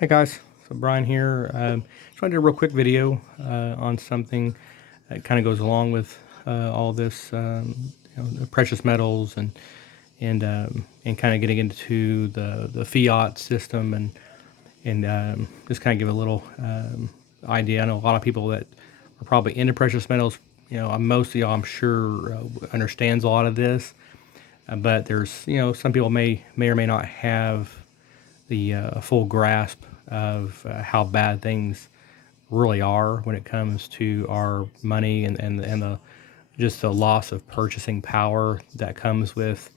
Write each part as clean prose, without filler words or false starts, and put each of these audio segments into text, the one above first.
Hey guys, so Brian here. Just want to do a real quick video on something that kind of goes along with all this, the precious metals and kind of getting into the fiat system and just kind of give a little idea. I know a lot of people that are probably into precious metals. Most of y'all, I'm sure, understands a lot of this, but there's some people may or may not have the full grasp of how bad things really are when it comes to our money and the just the loss of purchasing power that comes with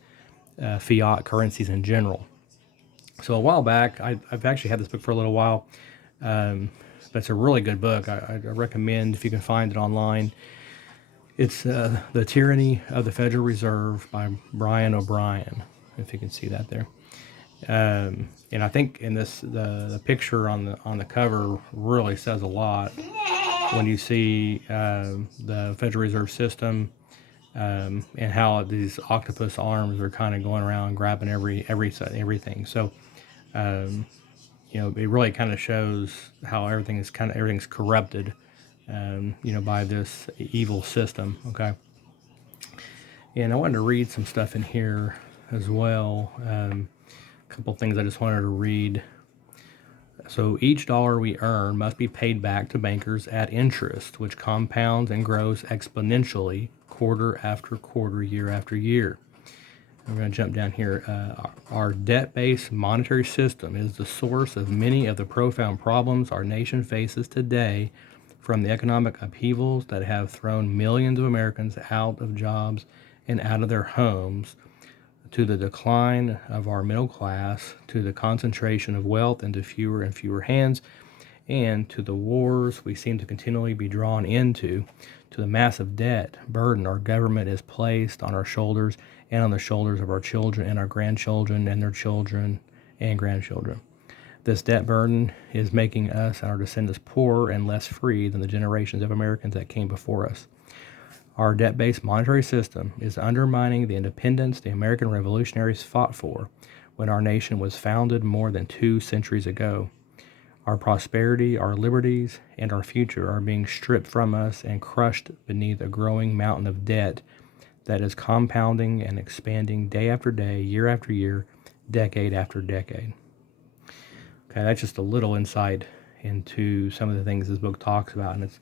fiat currencies in general. So a while back, I've actually had this book for a little while, but it's a really good book. I recommend if you can find it online. It's The Tyranny of the Federal Reserve by Brian O'Brien, if you can see that there. And I think in this, the picture on the cover really says a lot when you see the Federal Reserve System and how these octopus arms are kind of going around grabbing everything. So it really kind of shows how everything's corrupted, by this evil system. Okay, and I wanted to read some stuff in here as well. A couple things I just wanted to read. So each dollar we earn must be paid back to bankers at interest, which compounds and grows exponentially quarter after quarter, year after year. I'm going to jump down here. Our debt-based monetary system is the source of many of the profound problems our nation faces today, from the economic upheavals that have thrown millions of Americans out of jobs and out of their homes, to the decline of our middle class, to the concentration of wealth into fewer and fewer hands, and to the wars we seem to continually be drawn into, to the massive debt burden our government has placed on our shoulders and on the shoulders of our children and our grandchildren and their children and grandchildren. This debt burden is making us and our descendants poorer and less free than the generations of Americans that came before us. Our debt-based monetary system is undermining the independence the American revolutionaries fought for when our nation was founded more than 2 centuries ago. Our prosperity, our liberties, and our future are being stripped from us and crushed beneath a growing mountain of debt that is compounding and expanding day after day, year after year, decade after decade. Okay, that's just a little insight into some of the things this book talks about, and it's,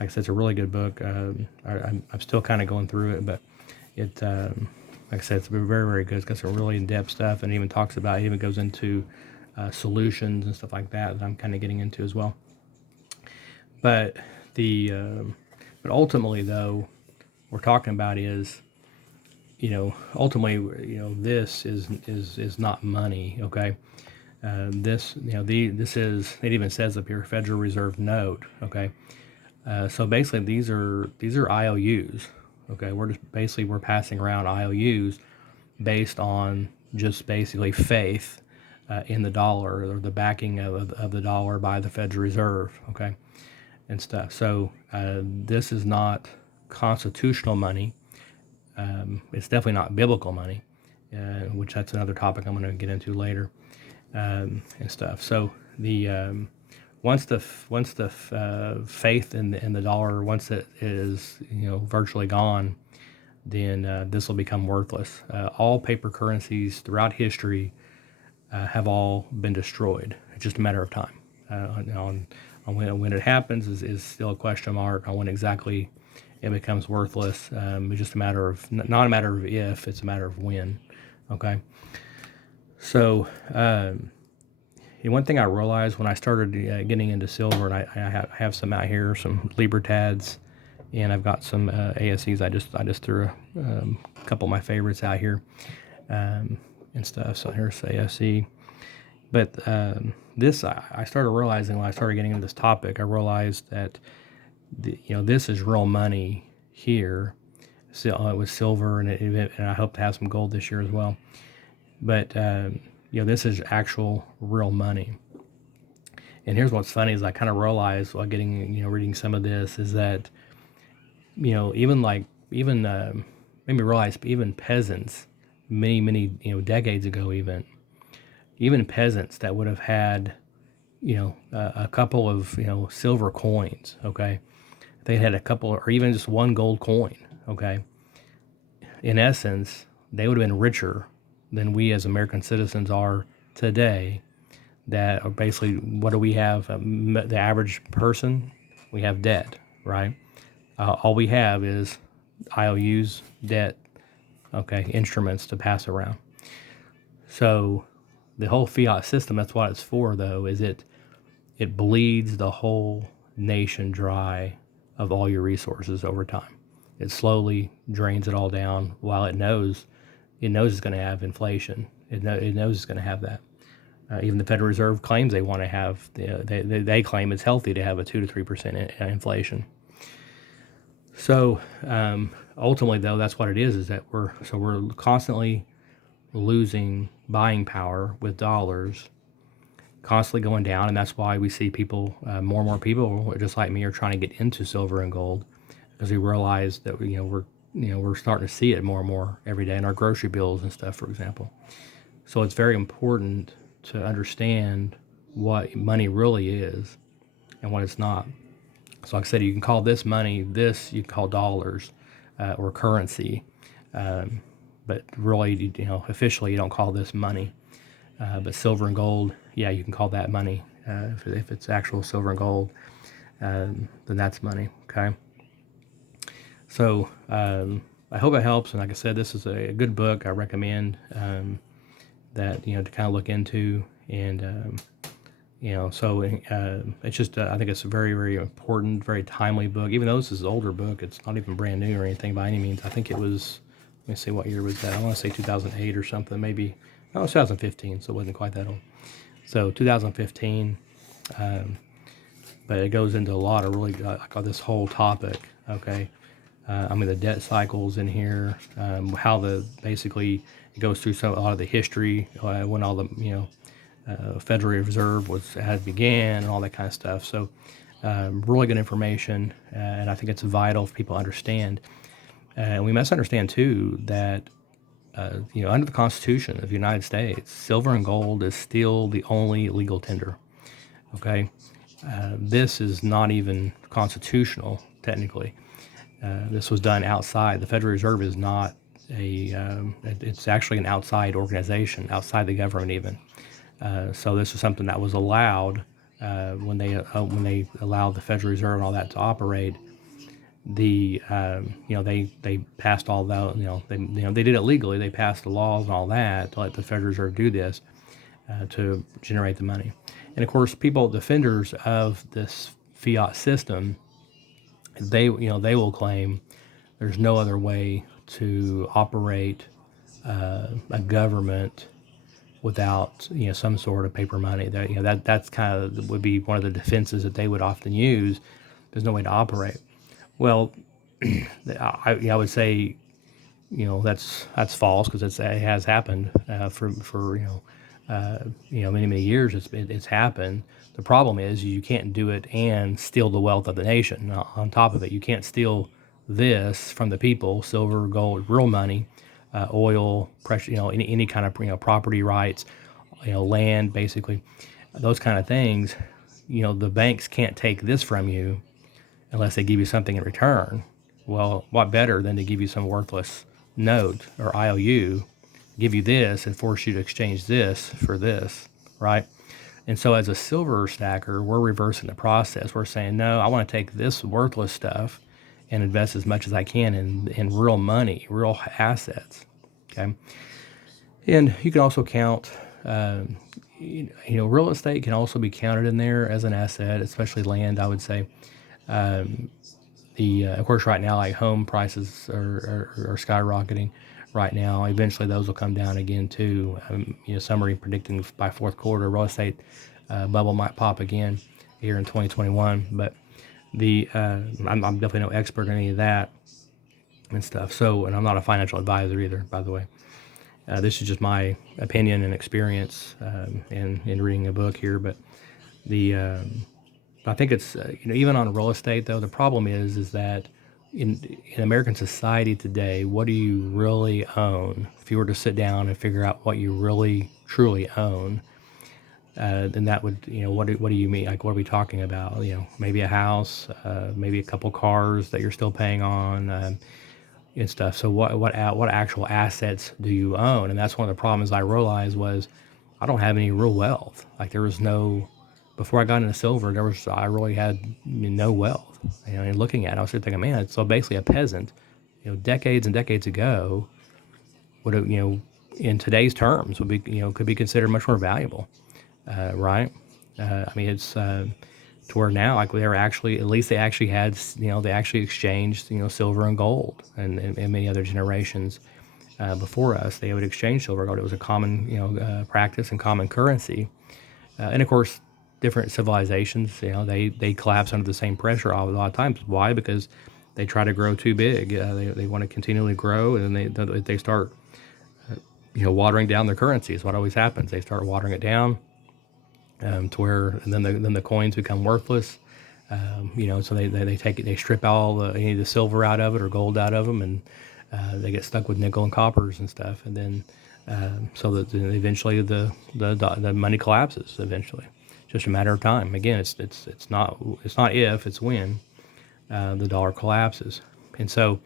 like I said, it's a really good book. I'm still kind of going through it, but like I said, it's very, very good. It's got some really in-depth stuff, and it even goes into solutions and stuff like that I'm kind of getting into as well. But but ultimately, though, we're talking about is, ultimately, this is not money. Okay, this is, it even says up here, Federal Reserve note. Okay. So basically, these are IOUs. Okay, we're passing around IOUs based on just basically faith in the dollar, or the backing of the dollar by the Federal Reserve. Okay, and stuff. So this is not constitutional money. It's definitely not biblical money, which that's another topic I'm going to get into later, and stuff. So the once the faith in the dollar, once it is virtually gone, then this will become worthless. All paper currencies throughout history have all been destroyed. It's just a matter of time. On when it happens is still a question mark on when exactly it becomes worthless. It's just a matter of, not a matter of if, it's a matter of when. Okay, so. One thing I realized when I started getting into silver, and I have some out here, some Libertads, and I've got some ASEs. I just threw a couple of my favorites out here, and stuff. So here's ASE. But this, I started realizing when I started getting into this topic, I realized that this is real money here. So it was silver, and I hope to have some gold this year as well. But this is actual real money. And here's what's funny is I kind of realized while reading some of this is that, even made me realize even peasants, many, decades ago, even peasants that would have had, a couple of, silver coins, okay, they had a couple or even just one gold coin, okay, in essence, they would have been richer than we as American citizens are today. That are basically, what do we have? The average person, we have debt, right? All we have is IOUs, debt, okay, instruments to pass around. So the whole fiat system, that's what it's for, though, is it bleeds the whole nation dry of all your resources over time. It slowly drains it all down while it knows it's going to have inflation. It knows it's going to have that. Even the Federal Reserve claims they want to have, they claim it's healthy to have a 2 to 3% inflation. So ultimately, though, that's what it is that we're constantly losing buying power with dollars, constantly going down, and that's why we see people, more and more people, just like me, are trying to get into silver and gold, because we realize that we're starting to see it more and more every day in our grocery bills and stuff, for example. So it's very important to understand what money really is and what it's not. So like I said, you can call this money, you can call dollars or currency, but really, officially you don't call this money. But silver and gold, yeah, you can call that money. If it's actual silver and gold, then that's money, okay? So I hope it helps. And like I said, this is a good book. I recommend that, to kind of look into. And, so it's just, I think it's a very, very important, very timely book. Even though this is an older book, it's not even brand new or anything by any means. I think it was, let me see, what year was that? I want to say 2008 or something, maybe. No, it was 2015, so it wasn't quite that old. So 2015, but it goes into a lot of really, this whole topic, okay? The debt cycles in here, how basically it goes through a lot of the history, when all the, Federal Reserve had began and all that kind of stuff. So really good information, and I think it's vital for people to understand. And we must understand too that under the Constitution of the United States, silver and gold is still the only legal tender. Okay, this is not even constitutional technically. This was done outside. The Federal Reserve is not it's actually an outside organization, outside the government even. So this is something that was allowed when they allowed the Federal Reserve and all that to operate. They passed all that, they did it legally. They passed the laws and all that to let the Federal Reserve do this to generate the money. And of course, defenders of this fiat system, they will claim there's no other way to operate a government without some sort of paper money. That's kind of would be one of the defenses that they would often use. There's no way to operate. Well, I would say that's false, because it has happened for many years. It's happened. The problem is you can't do it and steal the wealth of the nation. On top of it, you can't steal this from the people: silver, gold, real money, oil, pressure, any kind of property rights, land, basically, those kind of things. The banks can't take this from you unless they give you something in return. Well, what better than to give you some worthless note or IOU, give you this and force you to exchange this for this, right? And so as a silver stacker, we're reversing the process. We're saying, no, I want to take this worthless stuff and invest as much as I can in real money, real assets, okay? And you can also count, real estate can also be counted in there as an asset, especially land, I would say. Of course, right now, like, home prices are skyrocketing right now. Eventually, those will come down again too. Some are predicting by fourth quarter, real estate bubble might pop again here in 2021. But I'm definitely no expert in any of that and stuff. So, and I'm not a financial advisor either, by the way. This is just my opinion and experience in reading a book here. But I think it's even on real estate, though, the problem is that in American society today, what do you really own? If you were to sit down and figure out what you really truly own, then that would, what do you mean? Like, what are we talking about? Maybe a house, maybe a couple cars that you're still paying on, and stuff. So what actual assets do you own? And that's one of the problems I realized was I don't have any real wealth. Like, there was no, before I got into silver, I really had no wealth. And looking at it, I was thinking, man, it's so basically a peasant, decades and decades ago would have, in today's terms would be, could be considered much more valuable, right? I mean, it's to where now, like, they were actually, at least they actually had, they actually exchanged, silver and gold, and many other generations before us, they would exchange silver and gold. It was a common, practice and common currency. And of course, different civilizations, they collapse under the same pressure a lot of times. Why? Because they try to grow too big. They want to continually grow, and then they start, watering down their currency. Is what always happens. They start watering it down, to where, and then the coins become worthless. So they take it, they strip all any of the silver out of it or gold out of them, and they get stuck with nickel and coppers and stuff. And then so that then eventually the money collapses. Eventually, just a matter of time. Again, it's not if, it's when the dollar collapses. And so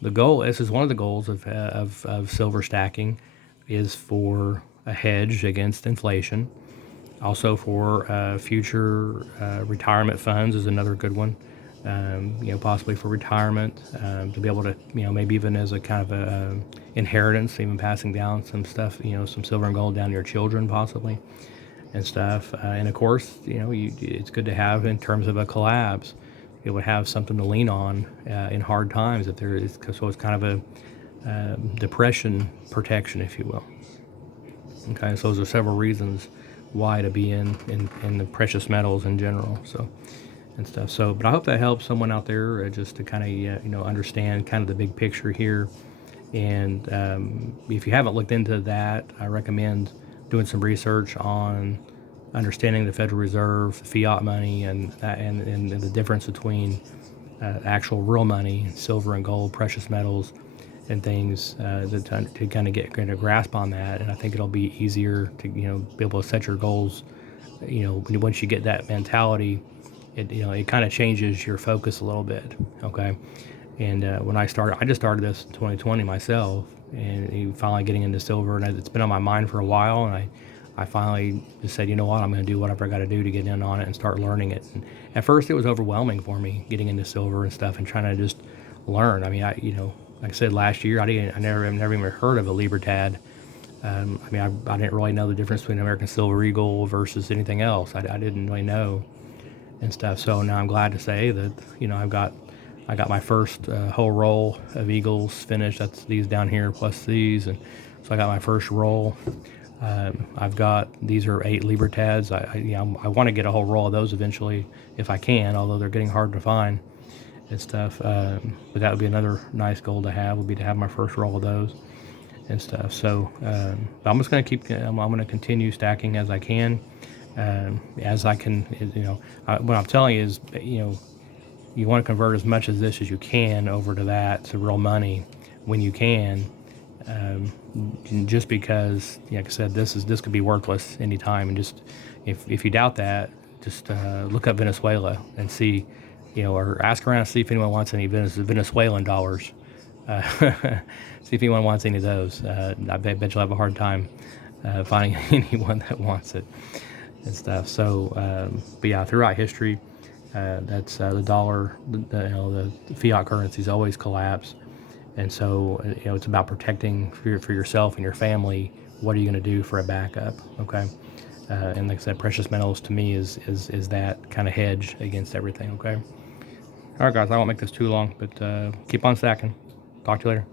this is one of the goals of silver stacking, is for a hedge against inflation. Also for future retirement funds is another good one. Possibly for retirement, to be able to, maybe even as a kind of a inheritance, even passing down some stuff, some silver and gold down to your children possibly, and stuff. And of course, it's good to have in terms of a collapse. It would have something to lean on in hard times, if there is. So it's kind of a depression protection, if you will. Okay, so those are several reasons why to be in the precious metals in general. So and stuff. So, but I hope that helps someone out there, just to kind of understand kind of the big picture here. And if you haven't looked into that, I recommend doing some research on understanding the Federal Reserve, fiat money, and the difference between actual real money, silver and gold, precious metals, and things, to kind of get a grasp on that. And I think it'll be easier to be able to set your goals. Once you get that mentality, it kind of changes your focus a little bit. Okay. And when I just started this in 2020 myself, and finally getting into silver, and it's been on my mind for a while, and I finally just said, you know what, I'm going to do whatever I got to do to get in on it and start learning it. And at first it was overwhelming for me getting into silver and stuff and trying to just learn. I mean, like I said, last year, I've never even heard of a Libertad. I didn't really know the difference between American Silver Eagle versus anything else. I didn't really know and stuff. So now I'm glad to say that, I got my first whole roll of Eagles finished. That's these down here plus these. And so I got my first roll. These are 8 Libertads. I want to get a whole roll of those eventually if I can, although they're getting hard to find and stuff. But that would be another nice goal to have, would be to have my first roll of those and stuff. So but I'm just going to I'm going to continue stacking as I can, as I can. What I'm telling you is, you want to convert as much of this as you can over to that, to real money when you can. Just because, like I said, this could be worthless anytime. And just if you doubt that, just look up Venezuela and see, or ask around and see if anyone wants any Venezuelan dollars. See if anyone wants any of those. I bet you'll have a hard time finding anyone that wants it and stuff. So, but yeah, throughout history, that's the dollar, the fiat currencies always collapse. And so, it's about protecting for yourself and your family. What are you going to do for a backup? Okay. And like I said, precious metals to me is that kind of hedge against everything. Okay. All right, guys, I won't make this too long, but keep on stacking. Talk to you later.